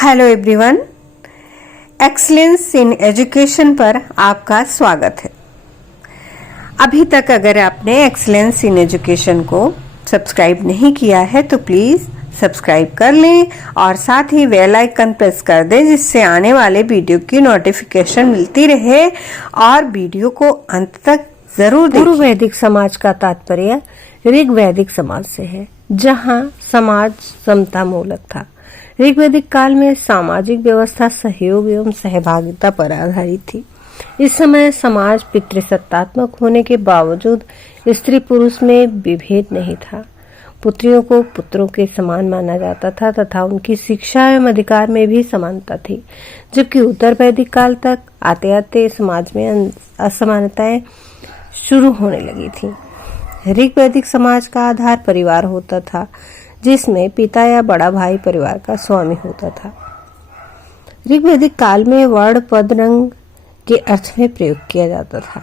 Hello everyone, excellence in education पर आपका स्वागत है। अभी तक अगर आपने एक्सीलेंस इन एजुकेशन को सब्सक्राइब नहीं किया है तो प्लीज़ सब्सक्राइब कर लें और साथ ही बेल आइकन प्रेस कर दें, जिससे आने वाले वीडियो की नोटिफिकेशन मिलती रहे और वीडियो को अंत तक जरूर देखें। पूर्व वैदिक समाज का तात्पर्य ऋग वैदिक समाज से है, जहां समाज समता मूलक था। ऋग्वैदिक काल में सामाजिक व्यवस्था सहयोग एवं सहभागिता पर आधारित थी। इस समय समाज पितृसत्तात्मक होने के बावजूद स्त्री पुरुष में विभेद नहीं था। पुत्रियों को पुत्रों के समान माना जाता था तथा उनकी शिक्षा एवं अधिकार में भी समानता थी, जबकि उत्तर वैदिक काल तक आते आते समाज में असमानताएं शुरू होने लगी थी। ऋग्वैदिक समाज का आधार परिवार होता था, जिसमें पिता या बड़ा भाई परिवार का स्वामी होता था। ऋग्वैदिक काल में वर्ण पद रंग के अर्थ में प्रयोग किया जाता था,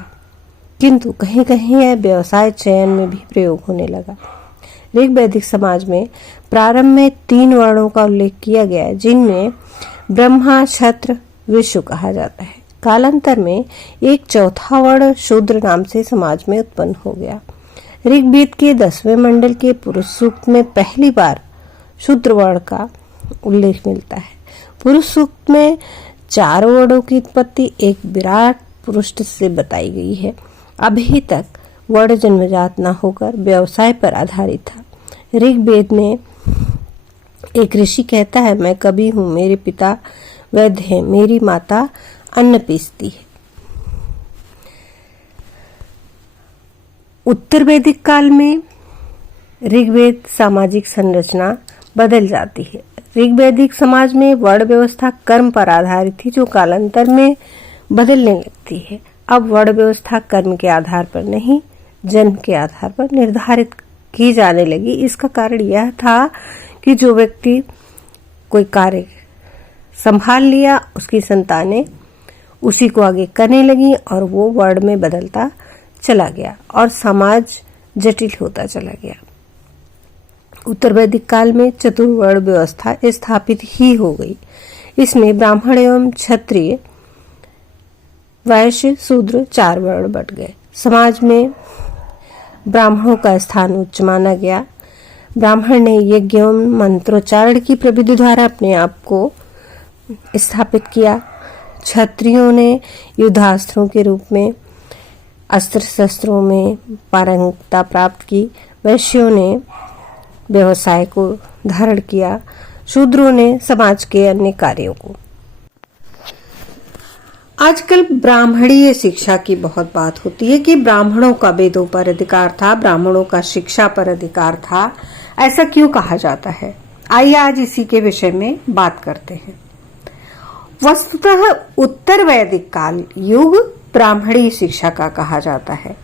किंतु कहीं कहीं यह व्यवसाय चयन में भी प्रयोग होने लगा। ऋग्वैदिक समाज में प्रारंभ में 3 वर्णों का उल्लेख किया गया है, जिनमें ब्रह्मा, क्षत्र, विष्णु कहा जाता है। कालांतर में एक चौथा वर्ण शूद्र नाम से समाज में उत्पन्न हो गया। ऋग्वेद के 10वें मंडल के पुरुष सूक्त में पहली बार शूद्र वर्ण का उल्लेख मिलता है। पुरुष सूक्त में 4 वर्णों की उत्पत्ति एक विराट पुरुष से बताई गई है। अभी तक वर्ण जन्मजात न होकर व्यवसाय पर आधारित था। ऋग्वेद में एक ऋषि कहता है, मैं कवि हूँ, मेरे पिता वैद्य हैं, मेरी माता अन्न पीसती है। उत्तर वैदिक काल में ऋग्वेद सामाजिक संरचना बदल जाती है। ऋग्वैदिक समाज में वर्ण व्यवस्था कर्म पर आधारित थी, जो कालांतर में बदलने लगती है। अब वर्ण व्यवस्था कर्म के आधार पर नहीं, जन्म के आधार पर निर्धारित की जाने लगी। इसका कारण यह था कि जो व्यक्ति कोई कार्य संभाल लिया, उसकी संतानें उसी को आगे करने लगी और वो वर्ण में बदलता चला गया और समाज जटिल होता चला गया। उत्तर वैदिक काल में चतुर्वर्ण व्यवस्था स्थापित ही हो गई। इसमें ब्राह्मण एवं क्षत्रिय, वैश्य, शूद्र 4 वर्ण बट गए। समाज में ब्राह्मणों का स्थान उच्च माना गया। ब्राह्मण ने यज्ञ एवं मंत्रोच्चारण की प्रविधि द्वारा अपने आप को स्थापित किया। क्षत्रियों ने युद्धास्त्रों के रूप में अस्त्र शस्त्रों में पारंगता प्राप्त की। वैश्यों ने व्यवसाय को धारण किया। शूद्रों ने समाज के अन्य कार्यों को। आजकल ब्राह्मणीय शिक्षा की बहुत बात होती है कि ब्राह्मणों का वेदों पर अधिकार था, ब्राह्मणों का शिक्षा पर अधिकार था। ऐसा क्यों कहा जाता है? आइए आज इसी के विषय में बात करते हैं। वस्तुतः उत्तर वैदिक काल युग ब्राह्मणी शिक्षा का कहा जाता है।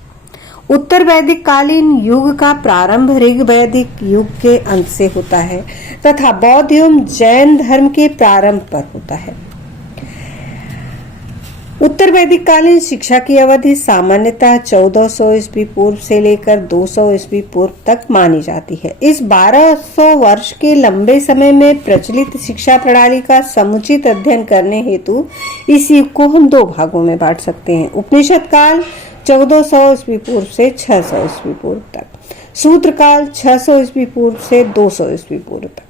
उत्तर वैदिक कालीन युग का प्रारंभ ऋग वैदिक युग के अंत से होता है तथा बौद्ध एवं जैन धर्म के प्रारंभ पर होता है। उत्तर वैदिक कालीन शिक्षा की अवधि सामान्यतः 1400 ईस्वी पूर्व से लेकर 200 ईस्वी पूर्व तक मानी जाती है। इस 1200 वर्ष के लंबे समय में प्रचलित शिक्षा प्रणाली का समुचित अध्ययन करने हेतु इस युग को हम 2 भागों में बांट सकते हैं। उपनिषद काल 1400 ईस्वी पूर्व से 600 ईस्वी पूर्व तक, शूद्र काल 600 ईस्वी पूर्व से 200 ईस्वी पूर्व तक।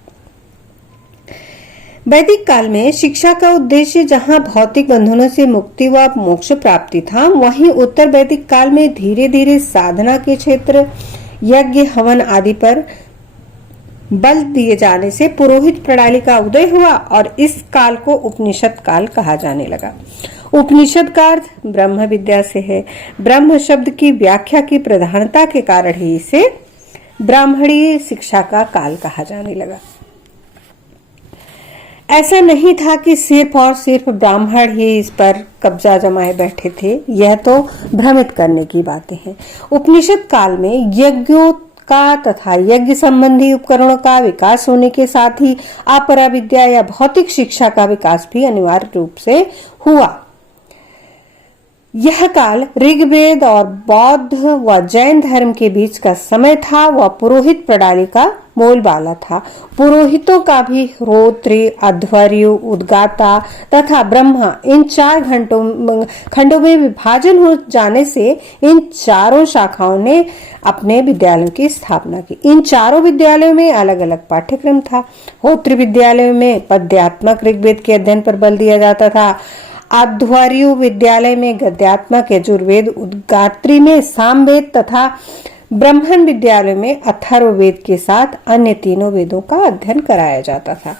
वैदिक काल में शिक्षा का उद्देश्य जहां भौतिक बंधनों से मुक्ति व मोक्ष प्राप्ति था, वहीं उत्तर वैदिक काल में धीरे धीरे साधना के क्षेत्र, यज्ञ, हवन आदि पर बल दिए जाने से पुरोहित प्रणाली का उदय हुआ और इस काल को उपनिषद काल कहा जाने लगा। उपनिषद का अर्थ ब्रह्म विद्या से है। ब्रह्म शब्द की व्याख्या की प्रधानता के कारण ही इसे ब्राह्मणीय शिक्षा का काल कहा जाने लगा। ऐसा नहीं था कि सिर्फ और सिर्फ ब्राह्मण ही इस पर कब्जा जमाए बैठे थे। यह तो भ्रमित करने की बातें हैं। उपनिषद काल में यज्ञों का तथा यज्ञ संबंधी उपकरणों का विकास होने के साथ ही अपरा विद्या या भौतिक शिक्षा का विकास भी अनिवार्य रूप से हुआ। यह काल ऋग्वेद और बौद्ध व जैन धर्म के बीच का समय था। वह पुरोहित प्रणाली का बोलबाला था। पुरोहितों का भी रोत्री, अध्वर्यु, उद्गाता तथा ब्रह्मा इन 4 खंडों में विभाजन हो जाने से इन चारों शाखाओं ने अपने विद्यालयों की स्थापना की। इन चारों विद्यालयों में अलग अलग पाठ्यक्रम था। होत्री विद्यालयों में पद्यात्मक ऋग्वेद के अध्ययन पर बल दिया जाता था। अध्वर्यु विद्यालय में गद्यात्मक यजुर्वेद, उद्गात्री में सामवेद तथा ब्राह्मण विद्यालय में अथर्ववेद के साथ अन्य तीनों वेदों का अध्ययन कराया जाता था।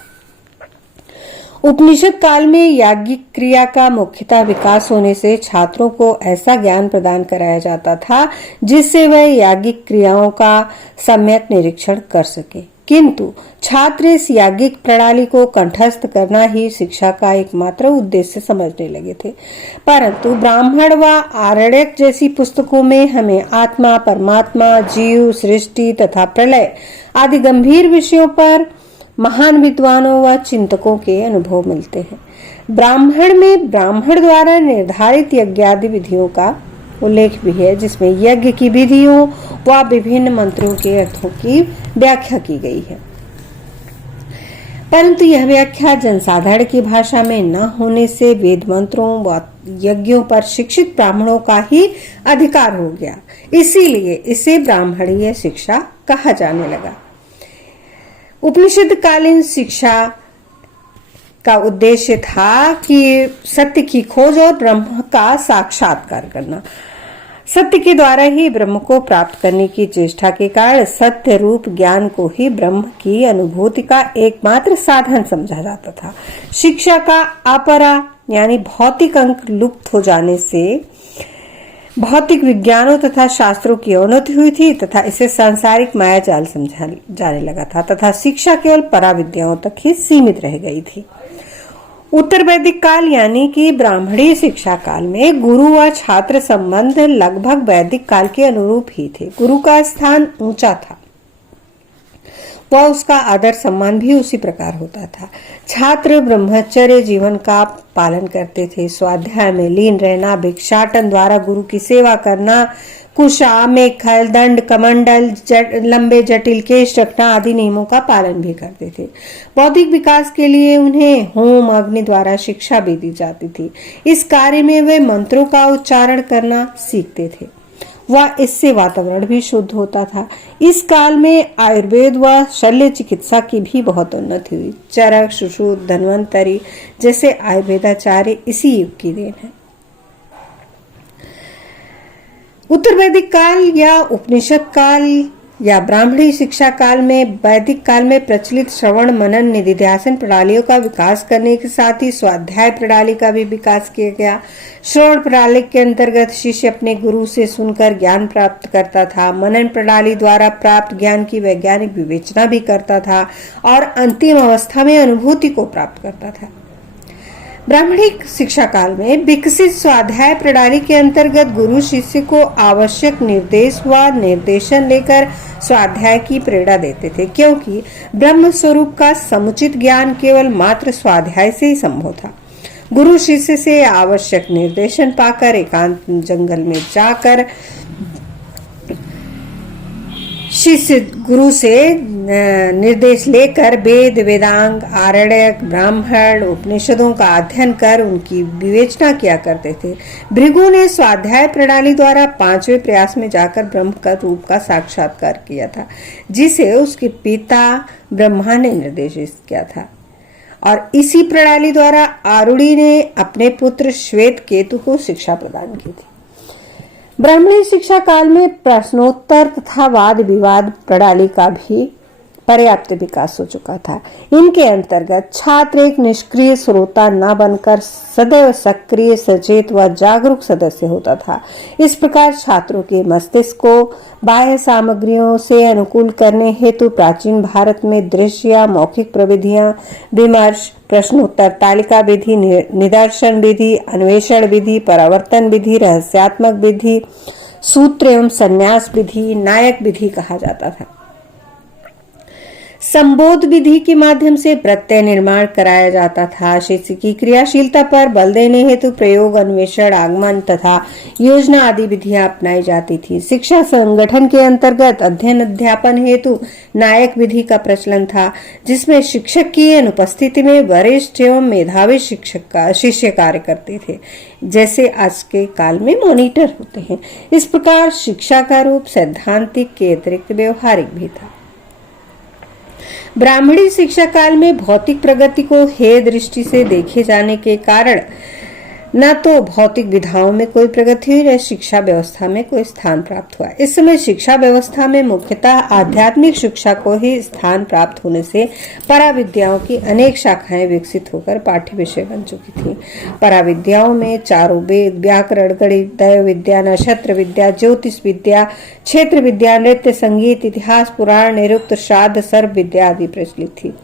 उपनिषद काल में याज्ञिक क्रिया का मुख्यतः विकास होने से छात्रों को ऐसा ज्ञान प्रदान कराया जाता था जिससे वह याज्ञिक क्रियाओं का सम्यक निरीक्षण कर सके। किंतु छात्र इस याज्ञिक प्रणाली को कंठस्थ करना ही शिक्षा का एकमात्र उद्देश्य समझने लगे थे। परंतु ब्राह्मण व आरण्यक जैसी पुस्तकों में हमें आत्मा, परमात्मा, जीव, सृष्टि तथा प्रलय आदि गंभीर विषयों पर महान विद्वानों व चिंतकों के अनुभव मिलते हैं। ब्राह्मण में ब्राह्मण द्वारा निर्धारित यज्ञादि विधियों का उल्लेख भी है, जिसमें यज्ञ की विधियों व विभिन्न मंत्रों के अर्थों की व्याख्या की गई है। परंतु यह व्याख्या जनसाधारण की भाषा में न होने से वेद मंत्रों व यज्ञों पर शिक्षित ब्राह्मणों का ही अधिकार हो गया। इसीलिए इसे ब्राह्मणीय शिक्षा कहा जाने लगा। उपनिषद कालीन शिक्षा का उद्देश्य था कि सत्य की खोज और ब्रह्म का साक्षात्कार करना। सत्य के द्वारा ही ब्रह्म को प्राप्त करने की चेष्टा के कारण सत्य रूप ज्ञान को ही ब्रह्म की अनुभूति का एकमात्र साधन समझा जाता था। शिक्षा का अपरा यानी भौतिक अंक लुप्त हो जाने से भौतिक विज्ञानों तथा शास्त्रों की अवनति हुई थी तथा इसे सांसारिक मायाजाल समझा जाने लगा था तथा शिक्षा केवल पराविद्याओं तक ही सीमित रह गई थी। उत्तर वैदिक काल यानी कि ब्राह्मणी शिक्षा काल में गुरु व छात्र संबंध लगभग वैदिक काल के अनुरूप ही थे। गुरु का स्थान ऊंचा था व उसका आदर सम्मान भी उसी प्रकार होता था। छात्र ब्रह्मचर्य जीवन का पालन करते थे। स्वाध्याय में लीन रहना, भिक्षाटन द्वारा गुरु की सेवा करना, कुशा, मेखल, दंड, कमंडल, लंबे जटिल केश रखना आदि नियमों का पालन भी करते थे। बौद्धिक विकास के लिए उन्हें होम अग्नि द्वारा शिक्षा भी दी जाती थी। इस कार्य में वे मंत्रों का उच्चारण करना सीखते थे व इससे वातावरण भी शुद्ध होता था। इस काल में आयुर्वेद व शल्य चिकित्सा की भी बहुत उन्नति हुई। चरक, सुश्रुत, धन्वंतरी जैसे आयुर्वेदाचार्य इसी युग की देन है। उत्तर वैदिक काल या उपनिषद काल या ब्राह्मणी शिक्षा काल में वैदिक काल में प्रचलित श्रवण, मनन, निधिध्यासन प्रणालियों का विकास करने के साथ ही स्वाध्याय प्रणाली का भी विकास किया गया। श्रवण प्रणाली के अंतर्गत शिष्य अपने गुरु से सुनकर ज्ञान प्राप्त करता था। मनन प्रणाली द्वारा प्राप्त ज्ञान की वैज्ञानिक विवेचना भी करता था और अंतिम अवस्था में अनुभूति को प्राप्त करता था। ब्राह्मणी शिक्षा काल में विकसित स्वाध्याय प्रणाली के अंतर्गत गुरु शिष्य को आवश्यक निर्देश व निर्देशन लेकर स्वाध्याय की प्रेरणा देते थे, क्योंकि ब्रह्म स्वरूप का समुचित ज्ञान केवल मात्र स्वाध्याय से ही संभव था। गुरु शिष्य से आवश्यक निर्देशन पाकर एकांत जंगल में जाकर शिष्य गुरु से निर्देश लेकर वेद, वेदांग, आरण्यक, ब्राह्मण, उपनिषदों का अध्ययन कर उनकी विवेचना किया करते थे। भृगु ने स्वाध्याय प्रणाली द्वारा 5वें प्रयास में जाकर ब्रह्म का रूप का साक्षात्कार किया था, जिसे उसके पिता ब्रह्मा ने निर्देशित किया था। और इसी प्रणाली द्वारा आरुणि ने अपने पुत्र श्वेत केतु को शिक्षा प्रदान की थी। ब्राह्मणी शिक्षा काल में प्रश्नोत्तर तथा वाद विवाद प्रणाली का भी पर्याप्त विकास हो चुका था। इनके अंतर्गत छात्र एक निष्क्रिय श्रोता न बनकर सदैव सक्रिय, सचेत व जागरूक सदस्य होता था। इस प्रकार छात्रों के मस्तिष्क को बाह्य सामग्रियों से अनुकूल करने हेतु प्राचीन भारत में दृश्य या मौखिक प्रविधियां, विमर्श, प्रश्नोत्तर, तालिका विधि, निदर्शन विधि, अन्वेषण विधि, परावर्तन विधि, रहस्यात्मक विधि, सूत्र एवं संन्यास विधि, नायक विधि कहा जाता था। संबोध विधि के माध्यम से प्रत्यय निर्माण कराया जाता था। शिष्य की क्रियाशीलता पर बल देने हेतु प्रयोग, अन्वेषण, आगमन तथा योजना आदि विधियां अपनाई जाती थी। शिक्षा संगठन के अंतर्गत अध्ययन अध्यापन हेतु नायक विधि का प्रचलन था, जिसमें शिक्षक की अनुपस्थिति में वरिष्ठ एवं मेधावी शिष्य कार्य करते थे, जैसे आज के काल में मॉनिटर होते हैं। इस प्रकार शिक्षा का रूप सैद्धांतिक के अतिरिक्त व्यवहारिक भी था। ब्राह्मणी शिक्षा काल में भौतिक प्रगति को हेय दृष्टि से देखे जाने के कारण न तो भौतिक विधाओं में कोई प्रगति हुई, न शिक्षा व्यवस्था में कोई स्थान प्राप्त हुआ। इस समय शिक्षा व्यवस्था में मुख्यतः आध्यात्मिक शिक्षा को ही स्थान प्राप्त होने से पराविद्याओं की अनेक शाखाएं विकसित होकर पाठ्य विषय बन चुकी थी। पराविद्याओं में चारों वेद, व्याकरण, गणित, दैव विद्या, नक्षत्र विद्या, ज्योतिष विद्या, क्षेत्र विद्या, नृत्य, संगीत, इतिहास, पुराण, निरुक्त, श्राद्ध, सर्प विद्या आदि प्रचलित थी।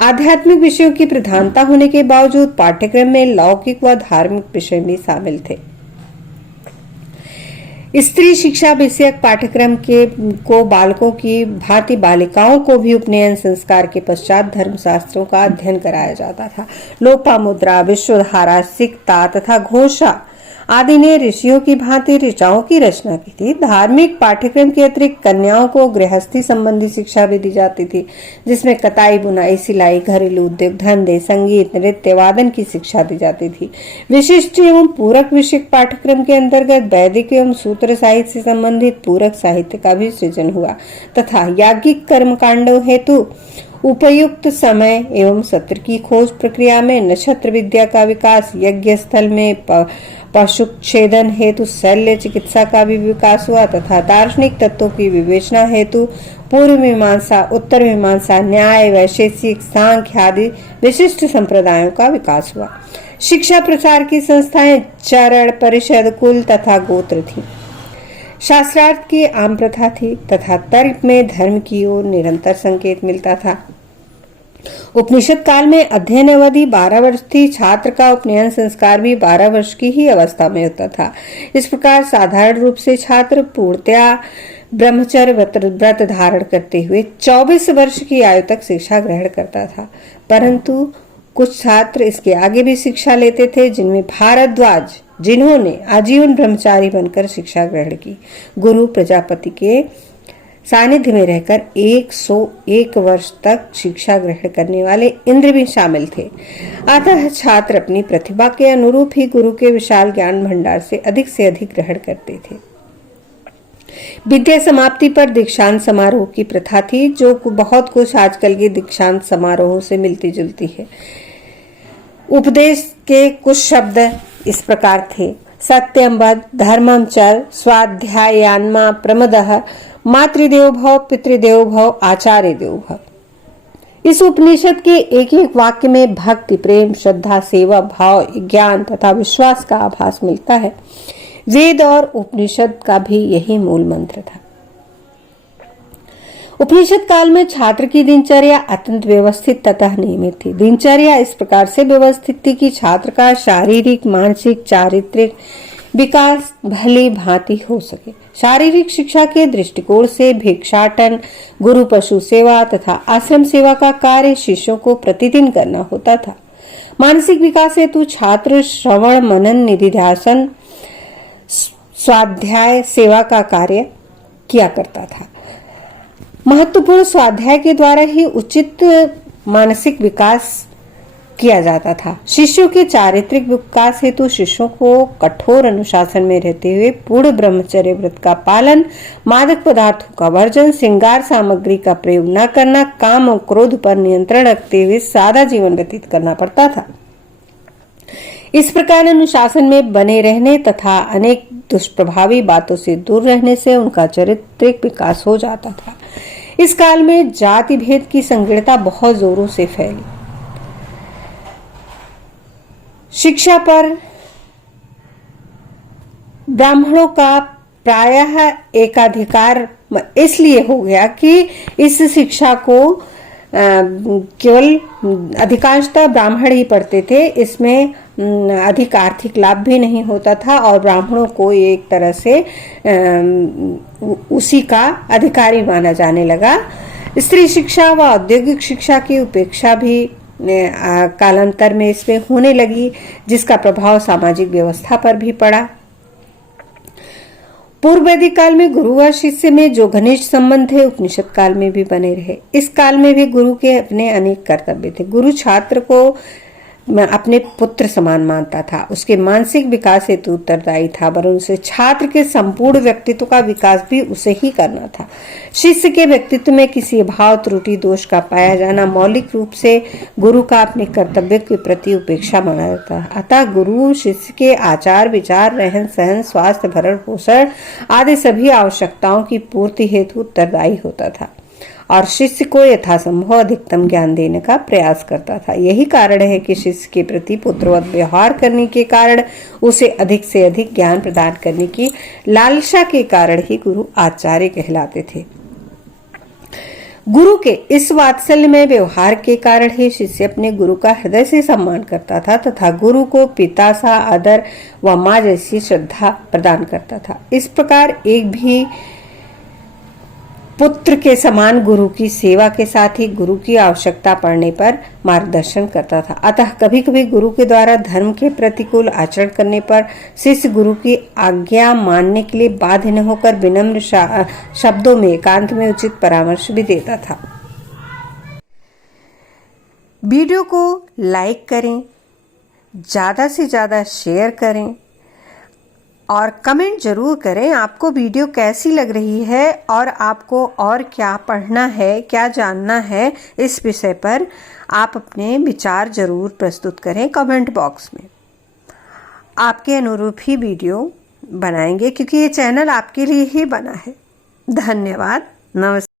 आध्यात्मिक विषयों की प्रधानता होने के बावजूद पाठ्यक्रम में लौकिक व धार्मिक विषय भी शामिल थे। स्त्री शिक्षा विषयक पाठ्यक्रम को बालकों की भांति बालिकाओं को भी उपनयन संस्कार के पश्चात धर्मशास्त्रों का अध्ययन कराया जाता था। लोपामुद्रा, विश्वधारा, सिक्ता तथा घोषा आदि ने ऋषियों की भांति ऋचाओं की रचना की थी। धार्मिक पाठ्यक्रम के अतिरिक्त कन्याओं को गृहस्थी संबंधी शिक्षा भी दी जाती थी, जिसमें कताई, बुनाई, सिलाई, घरेलू उद्योग, धंधे, संगीत, नृत्य, वादन की शिक्षा दी जाती थी। विशिष्ट एवं पूरक विषयक पाठ्यक्रम के अंतर्गत वैदिक एवं सूत्र साहित्य से संबंधित पूरक साहित्य का भी सृजन हुआ तथा याज्ञिक कर्मकांडों हेतु उपयुक्त समय एवं सत्र की खोज प्रक्रिया में नक्षत्र विद्या का विकास, यज्ञ स्थल में पशुच्छेदन हेतु शल्य चिकित्सा का भी विकास हुआ तथा दार्शनिक तत्वों की विवेचना हेतु पूर्व मीमांसा, उत्तर मीमांसा, न्याय, वैशेषिक, सांख्य आदि विशिष्ट संप्रदायों का विकास हुआ। शिक्षा प्रचार की संस्थाएं चरण, परिषद, कुल तथा गोत्र थी। शास्त्रार्थ की आम प्रथा थी तथा तर्क में धर्म की ओर निरंतर संकेत मिलता था। उपनिषद काल में अध्ययन अवधि 12 वर्ष थी। छात्र का उपनयन संस्कार भी 12 वर्ष की ही अवस्था में होता था। इस प्रकार साधारण रूप से छात्र पूर्णतया ब्रह्मचर्य व्रत धारण करते हुए 24 वर्ष की आयु तक शिक्षा ग्रहण करता था, परंतु कुछ छात्र इसके आगे भी शिक्षा लेते थे, जिनमें भारद्वाज, जिन्होंने आजीवन ब्रह्मचारी बनकर शिक्षा ग्रहण की। गुरु प्रजापति के सानिध्य में रहकर 101 वर्ष तक शिक्षा ग्रहण करने वाले इंद्र भी शामिल थे। अतः छात्र अपनी प्रतिभा के अनुरूप ही गुरु के विशाल ज्ञान भंडार से अधिक ग्रहण करते थे। विद्या समाप्ति पर दीक्षांत समारोह की प्रथा थी, जो बहुत कुछ आजकल के दीक्षांत समारोह से मिलती जुलती है। उपदेश के कुछ शब्द इस प्रकार थे: सत्यम वद, धर्मम चर, स्वाध्यायान्मा प्रमदः, मातृदेवो भव, पितृदेवो भव, आचार्य देवो भव। इस उपनिषद के एक एक वाक्य में भक्ति, प्रेम, श्रद्धा, सेवा भाव, ज्ञान तथा विश्वास का आभास मिलता है। वेद और उपनिषद का भी यही मूल मंत्र था। उपनिषद काल में छात्र की दिनचर्या अत्यंत व्यवस्थित तथा नियमित थी। दिनचर्या इस प्रकार से व्यवस्थित थी कि छात्र का शारीरिक, मानसिक, चारित्रिक विकास भली भांति हो सके। शारीरिक शिक्षा के दृष्टिकोण से भिक्षाटन, गुरु पशु सेवा तथा आश्रम सेवा का कार्य शिष्यों को प्रतिदिन करना होता था। मानसिक विकास हेतु छात्र श्रवण, मनन, निधिध्यासन, स्वाध्याय सेवा का कार्य किया करता था। महत्वपूर्ण स्वाध्याय के द्वारा ही उचित मानसिक विकास किया जाता था। शिष्यों के चारित्रिक विकास हेतु शिष्यों को कठोर अनुशासन में रहते हुए पूर्ण ब्रह्मचर्य व्रत का पालन, मादक पदार्थों का वर्जन, श्रृंगार सामग्री का प्रयोग न करना, काम और क्रोध पर नियंत्रण रखते हुए सादा जीवन व्यतीत करना पड़ता था। इस प्रकार अनुशासन में बने रहने तथा अनेक दुष्प्रभावी बातों से दूर रहने से उनका चारित्रिक विकास हो जाता था। इस काल में जाति भेद की संकीर्णता बहुत जोरों से फैली। शिक्षा पर ब्राह्मणों का प्रायः एकाधिकार इसलिए हो गया कि इस शिक्षा को केवल अधिकांशतः ब्राह्मण ही पढ़ते थे। इसमें अधिक आर्थिक लाभ भी नहीं होता था और ब्राह्मणों को एक तरह से उसी का अधिकारी माना जाने लगा। स्त्री शिक्षा व औद्योगिक शिक्षा की उपेक्षा भी कालांतर में इसमें होने लगी, जिसका प्रभाव सामाजिक व्यवस्था पर भी पड़ा। पूर्व वैदिक काल में गुरु व शिष्य में जो घनिष्ठ संबंध थे उपनिषद काल में भी बने रहे। इस काल में भी गुरु के अपने अनेक कर्तव्य थे। गुरु छात्र को अपने पुत्र समान मानता था, उसके मानसिक विकास हेतु उत्तरदायी था, वरन उसे छात्र के संपूर्ण व्यक्तित्व का विकास भी उसे ही करना था। शिष्य के व्यक्तित्व में किसी भाव त्रुटि दोष का पाया जाना मौलिक रूप से गुरु का अपने कर्तव्य के प्रति उपेक्षा माना जाता है। अतः गुरु शिष्य के आचार विचार, रहन सहन, स्वास्थ्य, भरण पोषण आदि सभी आवश्यकताओं की पूर्ति हेतु उत्तरदायी होता था और शिष्य को यथासंभव अधिकतम ज्ञान देने का प्रयास करता था। यही कारण है कि शिष्य के प्रति पुत्रवत व्यवहार करने के कारण, उसे अधिक से अधिक ज्ञान प्रदान करने की लालसा के कारण ही गुरु आचार्य कहलाते थे। गुरु के इस वात्सल्यमय व्यवहार के कारण ही शिष्य अपने गुरु का हृदय से सम्मान करता था तथा गुरु को पिता सा आदर व माँ जैसी श्रद्धा प्रदान करता था। इस प्रकार एक भी पुत्र के समान गुरु की सेवा के साथ ही गुरु की आवश्यकता पड़ने पर मार्गदर्शन करता था। अतः कभी कभी गुरु के द्वारा धर्म के प्रतिकूल आचरण करने पर शिष्य गुरु की आज्ञा मानने के लिए बाध्य न होकर विनम्र शब्दों में एकांत में उचित परामर्श भी देता था। वीडियो को लाइक करें, ज्यादा से ज्यादा शेयर करें और कमेंट जरूर करें आपको वीडियो कैसी लग रही है और आपको और क्या पढ़ना है, क्या जानना है इस विषय पर आप अपने विचार जरूर प्रस्तुत करें कमेंट बॉक्स में। आपके अनुरूप ही वीडियो बनाएंगे क्योंकि ये चैनल आपके लिए ही बना है। धन्यवाद। नमस्कार।